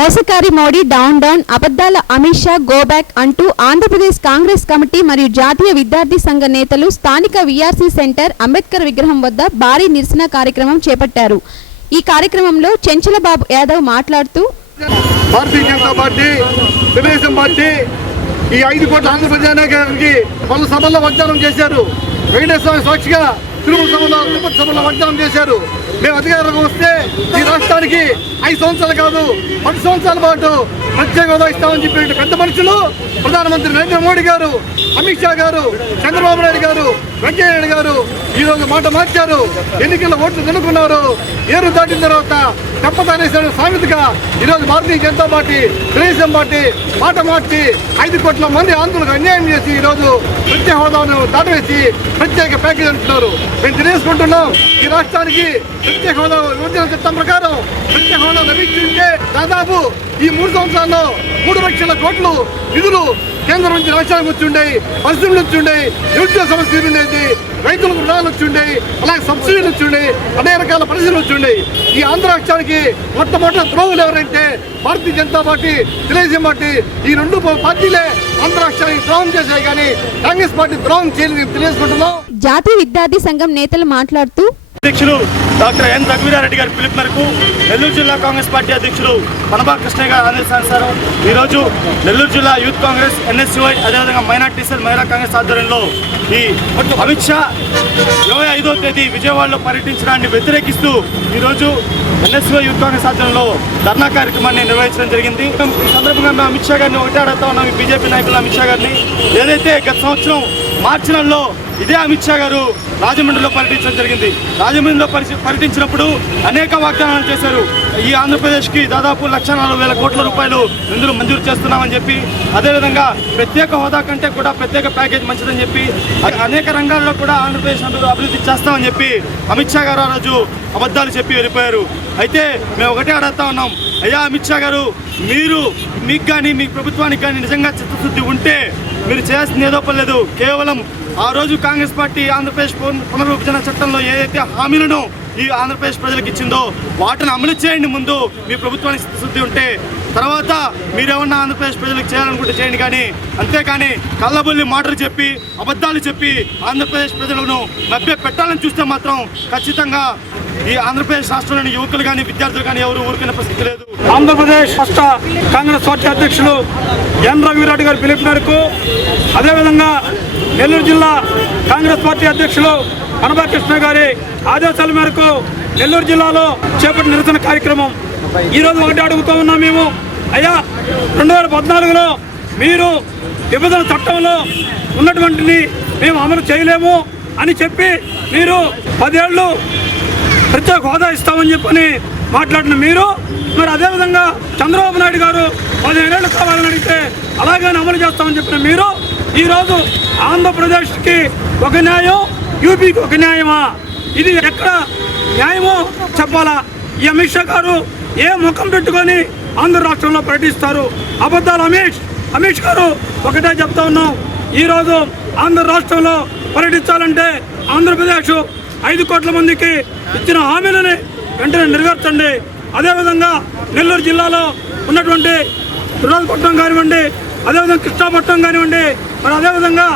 మోసకారి Modi down down, అబద్ధాల Amit Shah go back అంటూ Andhra Pradesh Congress committee మరియు జాతీయ విద్యార్థి సంఘ నేతలు స్థానిక విఆర్సీ సెంటర్ అంబేద్కర్ విగ్రహం వద్ద భారీ నిరసన కార్యక్రమం చేపట్టారు. ఈ కార్యక్రమంలో చెంచల బాబు యాదవ్ మాట్లాడుతూ భారతీయ జనతా పార్టీ, తెలుగుదేశం పార్టీ ఈ 5 కోట్ల ఆంధ్రప్రదేశానికి పలు సభల్లో వాగ్దానం చేశారు. వెంకటేశ్వర సాక్షిగా తిరుపతి సభలో వాగ్దానం చేశారు. మేము అధికారంలోకి వస్తే ఈ రాష్ట్రానికి 5 సంవత్సరాలు కాదు 10 సంవత్సరాల పాటు ప్రత్యేక హోదా ఇస్తామని చెప్పిన పెద్ద మనుషులు ప్రధానమంత్రి నరేంద్ర మోడీ గారు, అమిత్ షా గారు, చంద్రబాబు నాయుడు గారు, వెంకయ్య నాయుడు గారు ఈరోజు మాట మార్చారు. ఎన్నికల్లో ఓట్లు తినుకున్నారు. ఏరు దాటిన తర్వాత తెప్పతానేసిన సామెతగా ఈరోజు భారతీయ జనతా పార్టీ, తెలుగుదేశం పార్టీ మాట మార్చి 5 కోట్ల మంది ఆంధ్రులకు అన్యాయం చేసి ఈరోజు ప్రత్యేక హోదాను దాటవేసి ప్రత్యేక ప్యాకేజ్ అంటున్నారు. మేము తెలియజేసుకుంటున్నాం, ఈ రాష్ట్రానికి ప్రత్యేక హోదా విభజన చట్టం ప్రకారం ప్రత్యేక హోదా లభించుంటే దాదాపు ఈ 3 సంవత్సరాల్లో 3 లక్షల కోట్లు నిధులు కేంద్రం నుంచి రాష్ట్రానికి వచ్చి ఉండేవి, పరిశ్రమలు వచ్చి ఉండేవి, నిరుద్యోగ సమస్యలు ఉండేది, రైతులకు రుణాలు వచ్చి ఉండేవి, అలాగే సబ్సిడీలు వచ్చి ఉండేవి, అనేక రకాల పరిస్థితులు వచ్చి ఉండేవి. ఈ ఆంధ్ర రాష్ట్రానికి మొట్టమొదటి ద్రోహులు ఎవరంటే భారతీయ జనతా పార్టీ, తెలుగుదేశం పార్టీ. ఈ 2 పార్టీలే ఆంధ్ర రాష్ట్రానికి ద్రోహం చేశాయి, కానీ కాంగ్రెస్ పార్టీ ద్రోహం చేయలేదు తెలియజేసుకుంటున్నాం. జాతీయ విద్యార్థి సంఘం నేతలు మాట్లాడుతూ అధ్యక్షులు డాక్టర్ ఎన్ రఘువీరారెడ్డి గారి పిలుపు మేరకు నెల్లూరు జిల్లా కాంగ్రెస్ పార్టీ అధ్యక్షులు పనబా కృష్ణయ్య గారి ఆదేశానుసారం ఈరోజు నెల్లూరు జిల్లా యూత్ కాంగ్రెస్, ఎన్ఎస్యుఐ, అదేవిధంగా మైనార్టీ సెల్, మహిళా కాంగ్రెస్ ఆధ్వర్యంలో ఈ అమిత్ షా 25వ తేదీ విజయవాడలో పర్యటించడాన్ని వ్యతిరేకిస్తూ ఈరోజు ఎన్ఎస్యుఐ యూత్ కాంగ్రెస్ ఆధ్వర్యంలో ధర్నా కార్యక్రమాన్ని నిర్వహించడం జరిగింది. ఈ సందర్భంగా మేము అమిత్ షా గారిని ఒకటే అడుగుతా ఉన్నాం, ఈ బీజేపీ నాయకులు అమిత్ షా గారిని. ఏదైతే గత సంవత్సరం మార్చి నెలలో ఇదే అమిత్ షా గారు రాజమండ్రిలో పర్యటించడం జరిగింది. రాజమండ్రిలో పర్యటించినప్పుడు అనేక వాగ్దానాలు చేశారు. ఈ ఆంధ్రప్రదేశ్కి దాదాపు 1,40,000 కోట్ల రూపాయలు నిధులు మంజూరు చేస్తున్నామని చెప్పి, అదేవిధంగా ప్రత్యేక హోదా కంటే కూడా ప్రత్యేక ప్యాకేజ్ మంచిదని చెప్పి, అనేక రంగాల్లో కూడా ఆంధ్రప్రదేశ్ అభివృద్ధి చేస్తామని చెప్పి అమిత్ షా గారు ఆ రోజు అబద్ధాలు చెప్పి వెళ్ళిపోయారు. అయితే మేము ఒకటే అడుగుతా ఉన్నాం, అయ్యా అమిత్ షా గారు, మీకు కానీ మీ ప్రభుత్వానికి కానీ నిజంగా చిత్తశుద్ధి ఉంటే మీరు చేయాల్సింది ఏదో పర్లేదు. కేవలం ఆ రోజు కాంగ్రెస్ పార్టీ ఆంధ్రప్రదేశ్ పునర్విభజన చట్టంలో ఏదైతే హామీలను ఈ ఆంధ్రప్రదేశ్ ప్రజలకు ఇచ్చిందో వాటిని అమలు చేయండి. ముందు మీ ప్రభుత్వానికి చిత్తశుద్ధి ఉంటే తర్వాత మీరేమన్నా ఆంధ్రప్రదేశ్ ప్రజలకు చేయాలనుకుంటే చేయండి, కానీ అంతేకాని కళ్ళబొల్లి మాటలు చెప్పి అబద్ధాలు చెప్పి ఆంధ్రప్రదేశ్ ప్రజలను మభ్య పెట్టాలని చూస్తే మాత్రం ఖచ్చితంగా ఈ ఆంధ్రప్రదేశ్ రాష్ట్రంలోని యువకులు కానీ విద్యార్థులు కానీ ఎవరు ఊరుకునే పరిస్థితి లేదు. ఆంధ్రప్రదేశ్ రాష్ట్ర కాంగ్రెస్ పార్టీ అధ్యక్షులు ఎన్ రఘువీరారెడ్డి గారి పిలుపు మేరకు, అదేవిధంగా నెల్లూరు జిల్లా కాంగ్రెస్ పార్టీ అధ్యక్షులు పనబా కృష్ణ గారి ఆదేశాల మేరకు నెల్లూరు జిల్లాలో చేపట్టిన నిరసన కార్యక్రమం. ఈరోజు ఒకటి అడుగుతూ ఉన్నాం మేము, అయ్యా 2014లో మీరు విభజన చట్టంలో ఉన్నటువంటిని మేము అమలు చేయలేము అని చెప్పి మీరు 10 ఏళ్ళు ప్రత్యేక హోదా ఇస్తామని చెప్పని మాట్లాడిన మీరు, మరి అదేవిధంగా చంద్రబాబు నాయుడు గారు 15 ఏళ్ళు కావాలని అడిగితే అలాగే అమలు చేస్తామని చెప్పిన మీరు ఈరోజు ఆంధ్రప్రదేశ్కి ఒక న్యాయం, యూపీకి ఒక న్యాయమా? ఇది ఎక్కడ న్యాయమో చెప్పాలా? ఈ అమిత్ షా గారు ఏ ముఖం పెట్టుకొని ఆంధ్ర రాష్ట్రంలో పర్యటిస్తారు? అబద్ధాలు అమిత్ గారు ఒకటే చెప్తా ఉన్నాం, ఈరోజు ఆంధ్ర రాష్ట్రంలో పర్యటించాలంటే ఆంధ్రప్రదేశ్ 5 కోట్ల మందికి ఇచ్చిన హామీలని వెంటనే నెరవేర్చండి. అదేవిధంగా నెల్లూరు జిల్లాలో ఉన్నటువంటి దుర్గాపట్నం కానివ్వండి, అదేవిధంగా కృష్ణాపట్నం కానివ్వండి, మరి అదేవిధంగా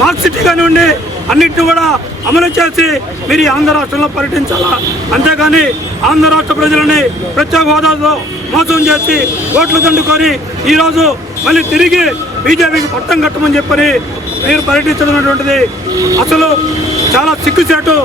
మార్క్ సిటీ కానివ్వండి, అన్నింటినీ కూడా అమలు చేసి మీరు ఆంధ్ర రాష్ట్రంలో పర్యటించాలా. అంతేగాని ఆంధ్ర రాష్ట్ర ప్రజలని ప్రత్యేక హోదాతో మోసం చేసి ఓట్లు దండుకొని ఈరోజు మళ్ళీ తిరిగి బీజేపీకి పట్టం కట్టమని చెప్పని మీరు పర్యటించడం అసలు చాలా సిగ్గుచేటు.